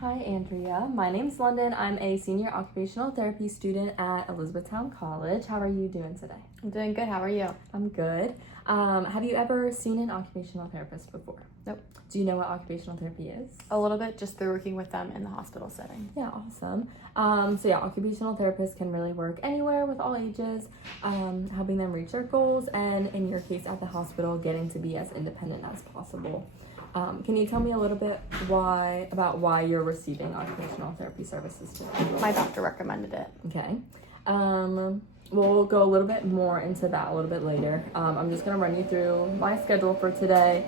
Hi, Andrea. My name's London. I'm a senior occupational therapy student at Elizabethtown College. How are you doing today? I'm doing good. How are you? I'm good. Have you ever seen an occupational therapist before? Nope. Do you know what occupational therapy is? A little bit, just through working with them in the hospital setting. Yeah, awesome. Occupational therapists can really work anywhere with all ages, helping them reach their goals, and in your case at the hospital, getting to be as independent as possible. Can you tell me a little bit about why you're receiving occupational therapy services today? My doctor recommended it. Okay. We'll go a little bit more into that a little bit later. I'm just going to run you through my schedule for today.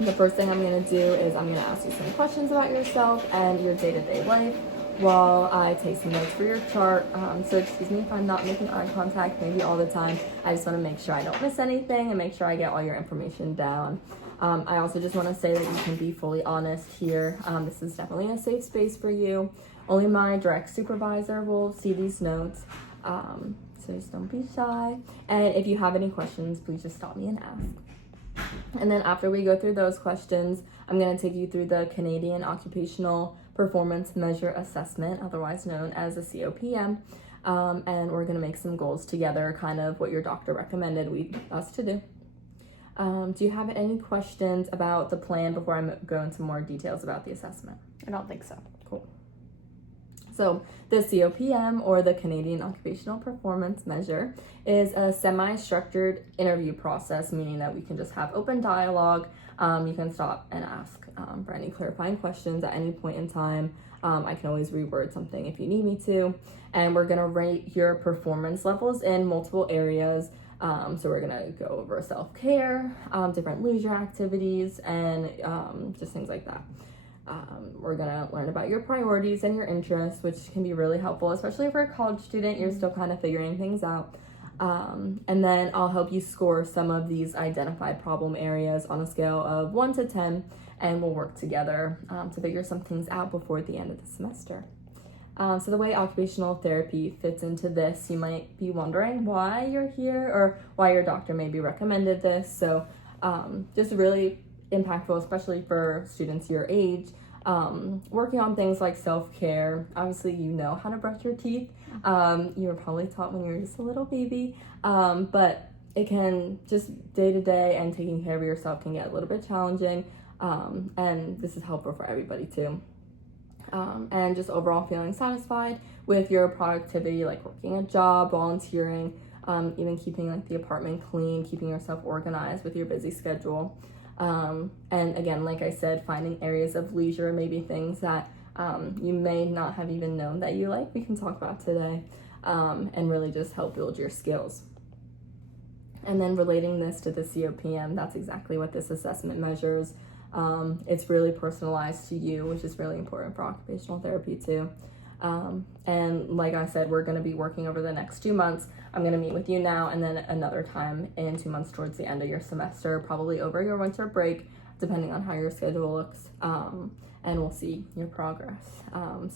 The first thing I'm going to do is I'm going to ask you some questions about yourself and your day-to-day life while I take some notes for your chart. So excuse me if I'm not making eye contact maybe all the time. I just want to make sure I don't miss anything and make sure I get all your information down. I also just want to say that you can be fully honest here. This is definitely a safe space for you. Only my direct supervisor will see these notes. So just don't be shy. And if you have any questions, please just stop me and ask. And then after we go through those questions, I'm going to take you through the Canadian Occupational Performance Measure Assessment, otherwise known as a COPM. And we're going to make some goals together, kind of what your doctor recommended us to do. Do you have any questions about the plan before I go into more details about the assessment? I don't think so. Cool. So the COPM, or the Canadian Occupational Performance Measure, is a semi-structured interview process, meaning that we can just have open dialogue. You can stop and ask for any clarifying questions at any point in time. I can always reword something if you need me to. And we're going to rate your performance levels in multiple areas. So we're going to go over self-care, different leisure activities, and just things like that. We're going to learn about your priorities and your interests, which can be really helpful, especially for a college student. You're still kind of figuring things out. And then I'll help you score some of these identified problem areas on a scale of 1 to 10, and we'll work together to figure some things out before the end of the semester. So the way occupational therapy fits into this, you might be wondering why you're here or why your doctor maybe recommended this. So just really impactful, especially for students your age. Working on things like self-care. Obviously, you know how to brush your teeth. You were probably taught when you were just a little baby. But it can just day to day and taking care of yourself can get a little bit challenging. And this is helpful for everybody too. And just overall feeling satisfied with your productivity, like working a job, volunteering, even keeping like the apartment clean, keeping yourself organized with your busy schedule. And again, like I said, finding areas of leisure, maybe things that you may not have even known that you like, we can talk about today, and really just help build your skills. And then relating this to the COPM, that's exactly what this assessment measures. It's really personalized to you, which is really important for occupational therapy too. And like I said, we're going to be working over the next 2 months. I'm going to meet with you now and then another time in 2 months towards the end of your semester, probably over your winter break, depending on how your schedule looks. And we'll see your progress.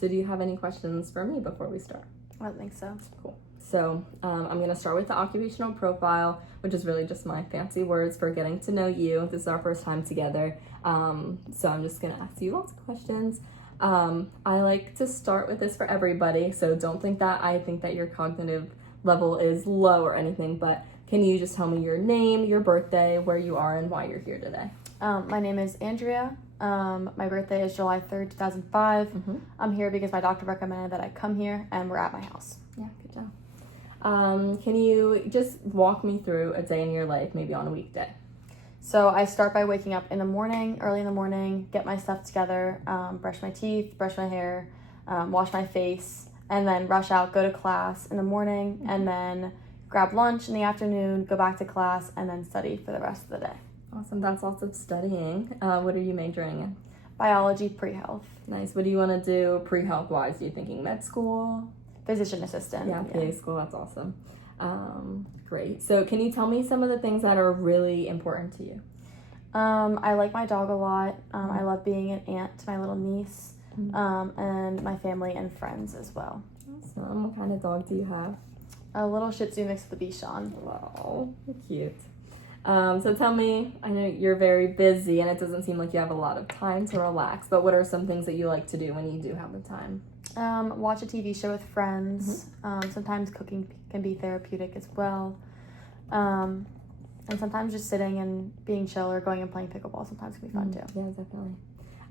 So do you have any questions for me before we start? I don't think so. Cool. So I'm going to start with the occupational profile, which is really just my fancy words for getting to know you. This is our first time together. So I'm just going to ask you lots of questions. I like to start with this for everybody, so don't think that I think that your cognitive level is low or anything, but can you just tell me your name, your birthday, where you are, and why you're here today? My name is Andrea. My birthday is July 3rd, 2005. I'm here because my doctor recommended that I come here, and we're at my house. Yeah, good job. Can you just walk me through a day in your life, maybe on a weekday? So I start by waking up in the morning, early in the morning, get my stuff together, brush my teeth, brush my hair, wash my face, and then rush out, go to class in the morning, and then grab lunch in the afternoon, go back to class, and then study for the rest of the day. Awesome. That's lots of studying. What are you majoring in? Biology, pre-health. Nice. What do you want to do pre-health wise? Are you thinking med school? Physician assistant. Yeah, PA school. That's awesome. Great. So can you tell me some of the things that are really important to you? I like my dog a lot. I love being an aunt to my little niece, and my family and friends as well. Awesome. What kind of dog do you have? A little Shih Tzu mixed with a Bichon. Wow, cute. So tell me, I know you're very busy and it doesn't seem like you have a lot of time to relax, but what are some things that you like to do when you do have the time? Watch a TV show with friends. Sometimes cooking can be therapeutic as well. And sometimes just sitting and being chill or going and playing pickleball sometimes can be fun too. Yeah, definitely.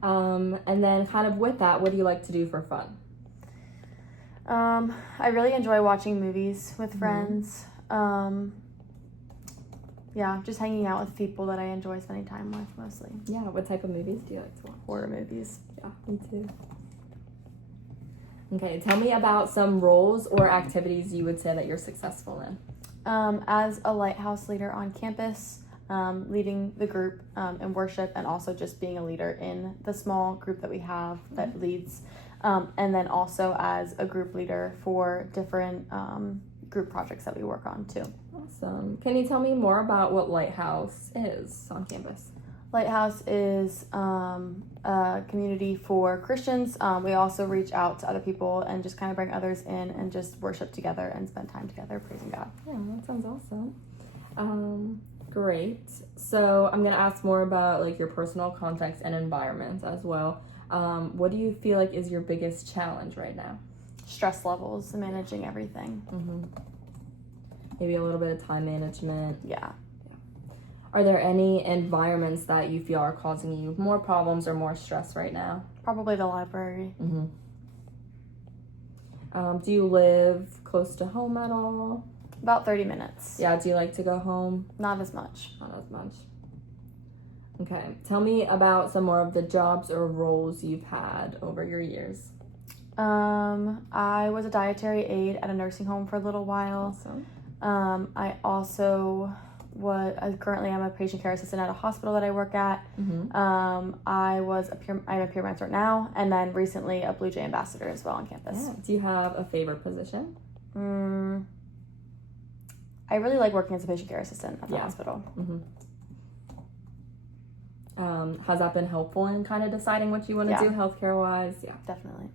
And then kind of with that, what do you like to do for fun? I really enjoy watching movies with friends. Yeah, just hanging out with people that I enjoy spending time with mostly. Yeah, what type of movies do you like to watch? Horror movies. Yeah, me too. Okay, tell me about some roles or activities you would say that you're successful in. As a lighthouse leader on campus, leading the group in worship, and also just being a leader in the small group that we have that leads, and then also as a group leader for different group projects that we work on too. Awesome. Can you tell me more about what Lighthouse is on campus? Lighthouse is a community for Christians. We also reach out to other people and just kind of bring others in and just worship together and spend time together praising God. Yeah, that sounds awesome. Great. So I'm gonna ask more about like your personal context and environment as well. What do you feel like is your biggest challenge right now? Stress levels and managing everything. Maybe a little bit of time management. Yeah. Are there any environments that you feel are causing you more problems or more stress right now? Probably the library. Do you live close to home at all? About 30 minutes. Yeah, do you like to go home? Not as much. Not as much. Okay, tell me about some more of the jobs or roles you've had over your years. I was a dietary aide at a nursing home for a little while. Awesome. I also currently I'm a patient care assistant at a hospital that I work at. I'm a peer mentor now, and then recently a Blue Jay ambassador as well on campus. Yeah. Do you have a favorite position? I really like working as a patient care assistant at the hospital. Has that been helpful in kind of deciding what you want to do healthcare wise? Yeah, definitely.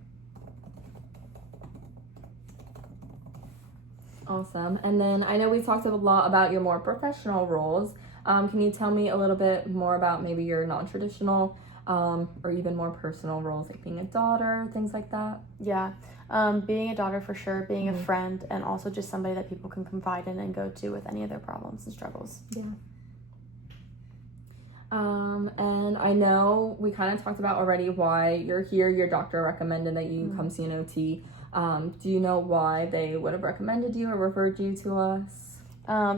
Awesome. And then I know we talked a lot about your more professional roles. Can you tell me a little bit more about maybe your non-traditional or even more personal roles, like being a daughter, things like that? Yeah. Being a daughter for sure, being a friend, and also just somebody that people can confide in and go to with any of their problems and struggles. Yeah. And I know we kind of talked about already why you're here. Your doctor recommended that you come see an OT. Do you know why they would have recommended you or referred you to us?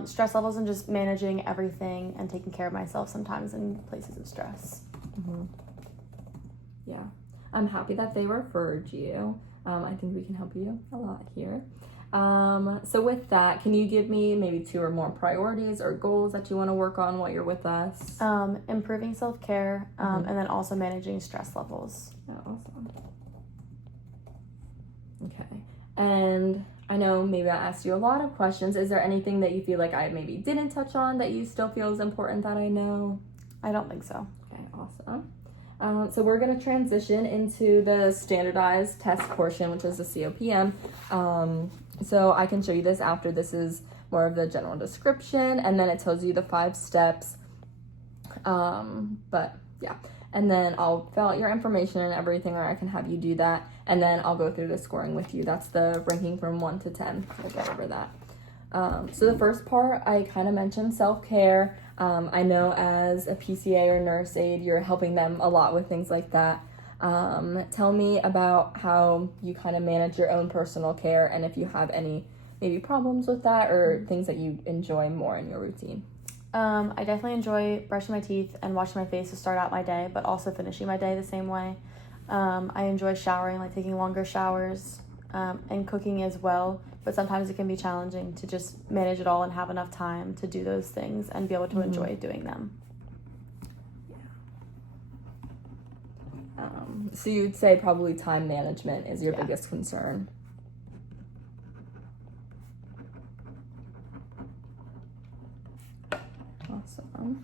Stress levels and just managing everything and taking care of myself sometimes in places of stress. Yeah, I'm happy that they referred you. I think we can help you a lot here. So with that, can you give me maybe 2 or more priorities or goals that you want to work on while you're with us? Improving self-care, and then also managing stress levels. Yeah, awesome. Okay. And I know maybe I asked you a lot of questions. Is there anything that you feel like I maybe didn't touch on that you still feel is important that I know? I don't think so. Okay, awesome. So we're going to transition into the standardized test portion, which is the COPM. So I can show you this after. This is more of the general description, and then it tells you the 5 steps. But yeah, and then I'll fill out your information and everything, or I can have you do that, and then I'll go through the scoring with you. That's the ranking from 1 to 10. We'll go over that. So the first part, I kind of mentioned self-care. I know as a PCA or nurse aide, you're helping them a lot with things like that. Tell me about how you kind of manage your own personal care, and if you have any maybe problems with that or things that you enjoy more in your routine. I definitely enjoy brushing my teeth and washing my face to start out my day, but also finishing my day the same way. I enjoy showering, like taking longer showers, and cooking as well, but sometimes it can be challenging to just manage it all and have enough time to do those things and be able to enjoy doing them. So you'd say probably time management is your biggest concern. Awesome.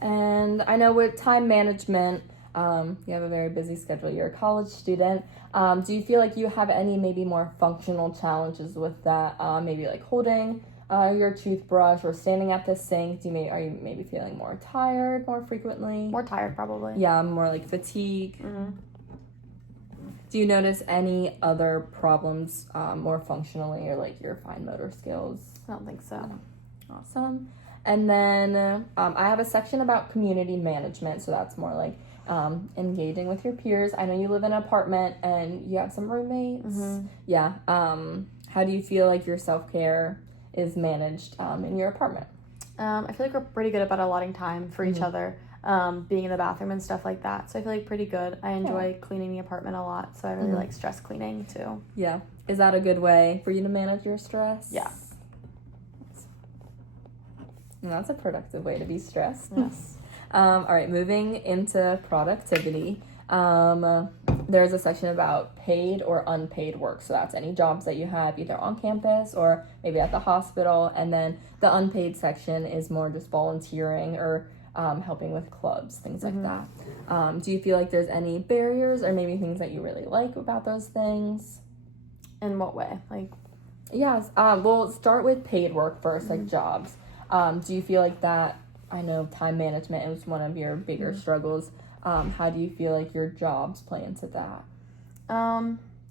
And I know with time management, you have a very busy schedule. You're a college student. Do you feel like you have any maybe more functional challenges with that? Maybe like holding your toothbrush or standing at the sink? Are you maybe feeling more tired more frequently? More tired, probably. Yeah, more like fatigue. Mm-hmm. Do you notice any other problems more functionally or like your fine motor skills? I don't think so. Awesome. And then I have a section about community management, so that's more like engaging with your peers. I know you live in an apartment and you have some roommates. Mm-hmm. Yeah. How do you feel like your self-care is managed in your apartment? I feel like we're pretty good about allotting time for each other, being in the bathroom and stuff like that. So I feel like pretty good. I enjoy cleaning the apartment a lot, so I really like stress cleaning too. Yeah. Is that a good way for you to manage your stress? Yeah. That's a productive way to be stressed. Yes. All right, moving into productivity. There's a section about paid or unpaid work. So that's any jobs that you have either on campus or maybe at the hospital. And then the unpaid section is more just volunteering or helping with clubs, things like that. Do you feel like there's any barriers or maybe things that you really like about those things? In what way? Like, Yes. We'll start with paid work first, like jobs. Do you feel like that? I know time management is one of your bigger struggles. How do you feel like your jobs play into that?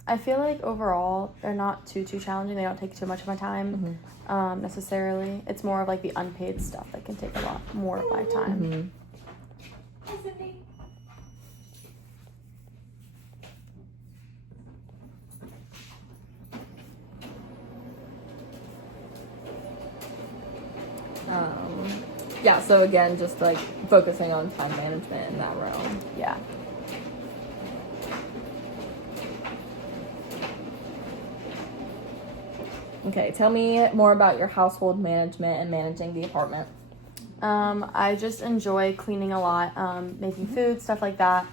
I feel like overall they're not too challenging. They don't take too much of my time necessarily. It's more of like the unpaid stuff that can take a lot more of my time. Yeah, so again, just like focusing on time management in that realm. Yeah. Okay, tell me more about your household management and managing the apartment. I just enjoy cleaning a lot, making food, stuff like that.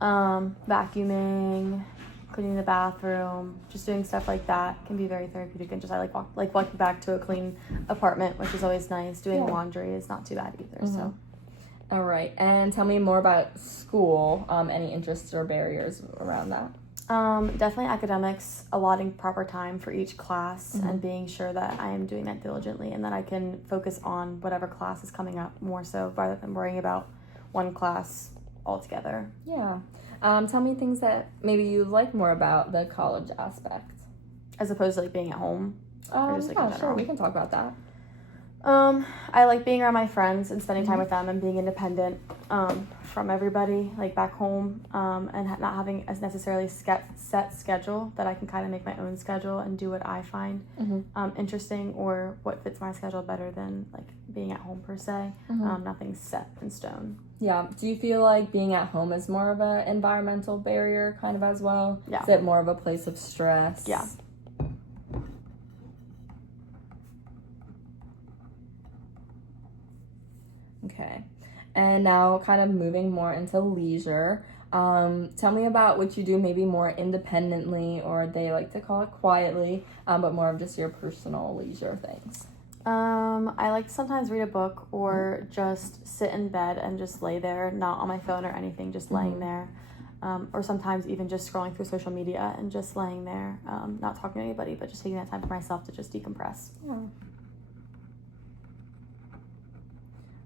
Vacuuming, cleaning the bathroom, just doing stuff like that can be very therapeutic, and just I like walking back to a clean apartment, which is always nice. Doing laundry is not too bad either. So, all right, and tell me more about school. Any interests or barriers around that? Definitely academics, allotting proper time for each class and being sure that I am doing that diligently and that I can focus on whatever class is coming up more so rather than worrying about one class altogether. Yeah. Tell me things that maybe you like more about the college aspect. As opposed to like being at home. Or just, like, in Yeah, sure, general. we can talk about that. I like being around my friends and spending time with them and being independent from everybody, like back home, and not having a necessarily set schedule that I can kind of make my own schedule and do what I find interesting or what fits my schedule better than like being at home per se. Nothing's set in stone. Yeah. Do you feel like being at home is more of an environmental barrier kind of as well? Yeah. Is it more of a place of stress? Yeah. Okay. And now kind of moving more into leisure. Tell me about what you do maybe more independently, or they like to call it quietly, but more of just your personal leisure things. I like to sometimes read a book or just sit in bed and just lay there, not on my phone or anything, just laying there. Or sometimes even just scrolling through social media and just laying there, not talking to anybody, but just taking that time for myself to just decompress. Yeah.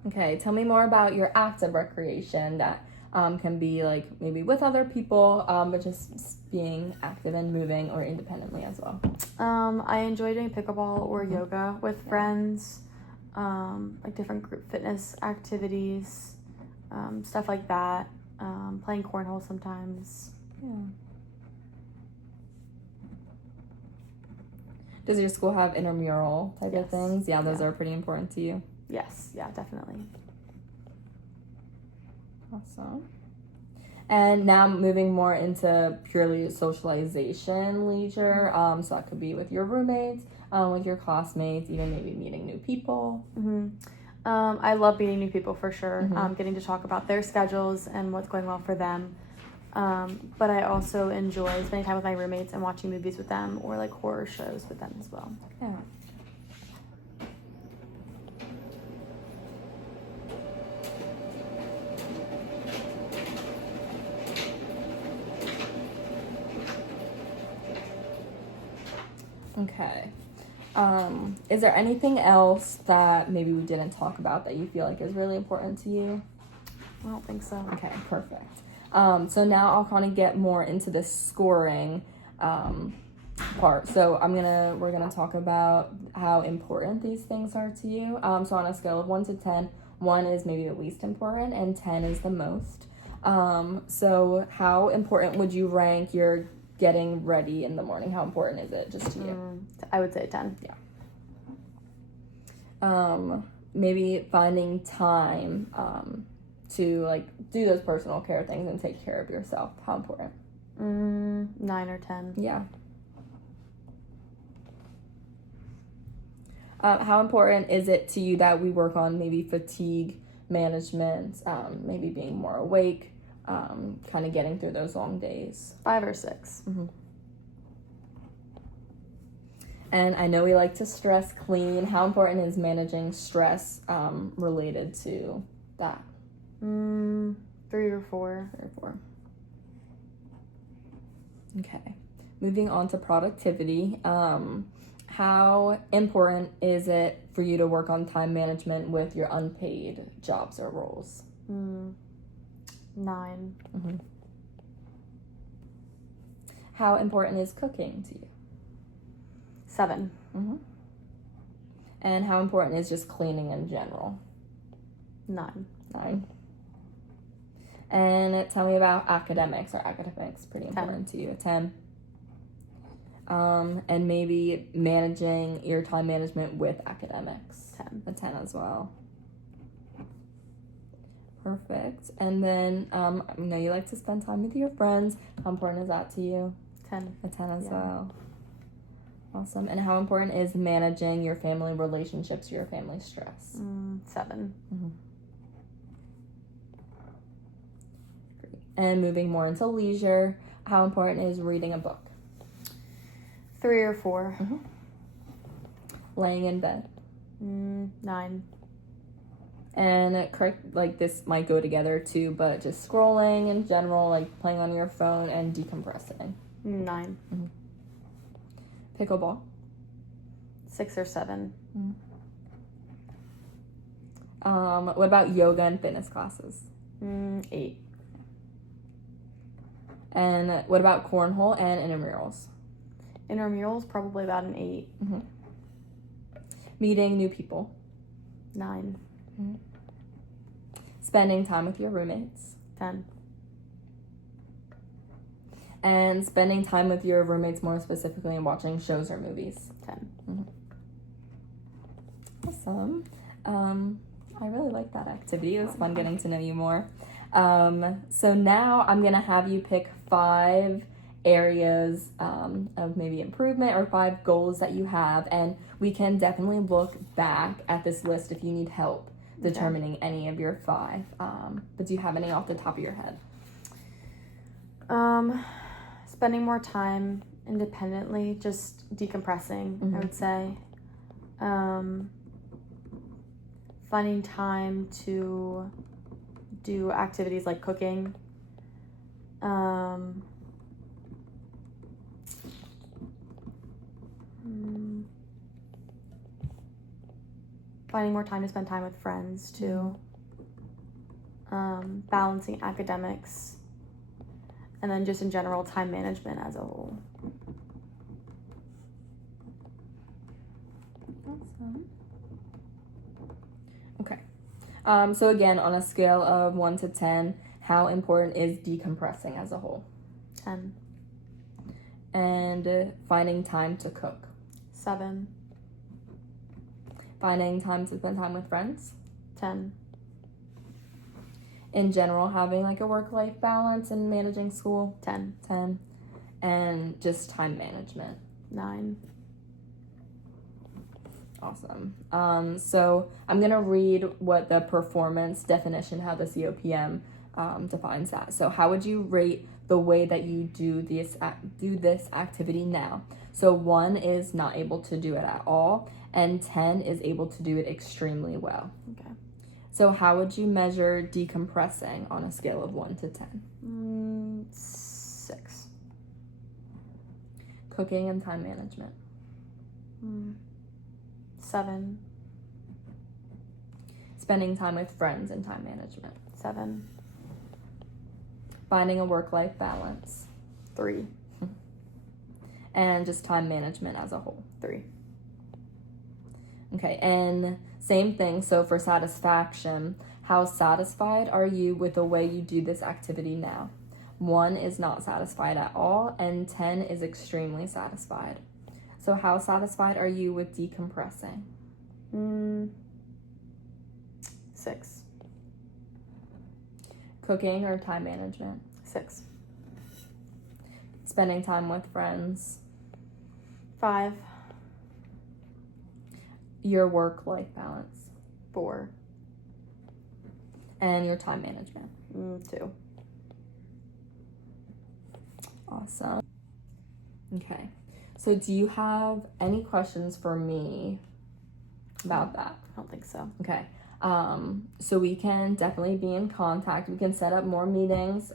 Okay, tell me more about your active recreation that can be like maybe with other people, but just being active and moving or independently as well. I enjoy doing pickleball or yoga with friends, like different group fitness activities, stuff like that. Playing cornhole sometimes. Yeah. Does your school have intramural type of things? Yeah, those are pretty important to you. Yes, yeah, definitely. Awesome. And now moving more into purely socialization leisure. So that could be with your roommates, with your classmates, even maybe meeting new people. I love meeting new people for sure. Getting to talk about their schedules and what's going well for them. But I also enjoy spending time with my roommates and watching movies with them or like horror shows with them as well. Yeah. Okay. Is there anything else that maybe we didn't talk about that you feel like is really important to you? I don't think so. Okay, perfect. So now I'll kind of get more into the scoring part. So we're gonna talk about how important these things are to you. So on a scale of 1 to 10, 1 is maybe the least important and 10 is the most. So how important would you rank your getting ready in the morning? How important is it just to you? I would say 10. Yeah. Maybe finding time to like do those personal care things and take care of yourself. How important? 9 or 10. Yeah. How important is it to you that we work on maybe fatigue management, maybe being more awake, kind of getting through those long days? 5 or 6. Mm-hmm. And I know we like to stress clean. How important is managing stress related to that? 3 or 4. 3 or 4. Okay. Moving on to productivity. How important is it for you to work on time management with your unpaid jobs or roles? 9. Mm-hmm. How important is cooking to you? 7. Mm-hmm. And how important is just cleaning in general? 9. 9. And tell me about academics. Are academics pretty important to you? 10. And maybe managing your time management with academics. 10. A 10 as well. Perfect. And then I know you like to spend time with your friends. How important is that to you? 10. A 10 as well. Awesome. And how important is managing your family relationships, your family stress? 7. Mm-hmm. Great. And moving more into leisure, how important is reading a book? 3 or 4. Mm-hmm. Laying in bed? 9. And correct, like this might go together too, but just scrolling in general, like playing on your phone and decompressing? 9. Mm-hmm. Pickleball? 6 or 7. Mm-hmm. What about yoga and fitness classes? 8. And what about cornhole and intramurals? Intramurals, probably about an 8. Mm-hmm. Meeting new people? 9. Mm-hmm. Spending time with your roommates? 10. And spending time with your roommates more specifically and watching shows or movies? 10. Mm-hmm. Awesome. I really like that activity. It was fun getting to know you more. So now I'm going to have you pick 5 areas of maybe improvement or 5 goals that you have, and we can definitely look back at this list if you need help determining any of your 5. But do you have any off the top of your head? Spending more time independently, just decompressing, I would say. Finding time to do activities like cooking. Finding more time to spend time with friends too. Balancing academics, and then just in general time management as a whole. Awesome. Okay. So again, on a scale of 1 to 10, how important is decompressing as a whole? 10. And finding time to cook? 7. Finding time to spend time with friends? 10. In general, having like a work-life balance and managing school? 10. 10. And just time management? 9. Awesome. So I'm going to read what the performance definition, how the COPM defines that. So how would you rate the way that you do this activity now? So 1 is not able to do it at all, and 10 is able to do it extremely well. Okay. So how would you measure decompressing on a scale of 1 to 10? 6. Cooking and time management? 7. Spending time with friends and time management. 7. Finding a work-life balance. 3. And just time management as a whole. 3. Okay, and same thing. So for satisfaction, how satisfied are you with the way you do this activity now? 1 is not satisfied at all, and 10 is extremely satisfied. So how satisfied are you with decompressing? 6. Cooking or time management? 6. Spending time with friends? 5. Your work-life balance? 4. And your time management? 2. Awesome. Okay. So do you have any questions for me about that? I don't think so. Okay. So we can definitely be in contact. We can set up more meetings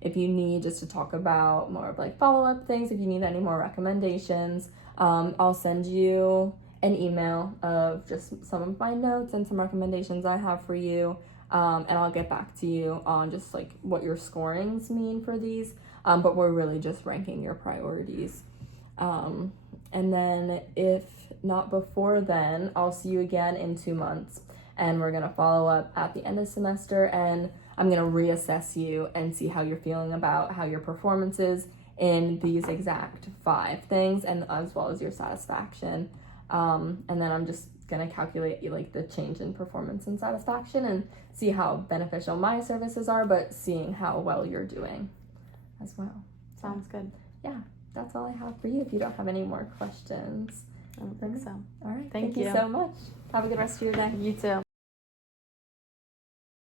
if you need, just to talk about more of like follow-up things. If you need any more recommendations, I'll send you an email of just some of my notes and some recommendations I have for you. And I'll get back to you on just like what your scorings mean for these. But we're really just ranking your priorities. And then if not before then, I'll see you again in 2 months. And we're going to follow up at the end of semester, and I'm going to reassess you and see how you're feeling about how your performance is in these exact 5 things, and as well as your satisfaction. And then I'm just going to calculate like the change in performance and satisfaction and see how beneficial my services are, but seeing how well you're doing as well. Sounds good. Yeah, that's all I have for you if you don't have any more questions. I don't think so. All right. Thank you you so much. Have a good rest of your day. You too.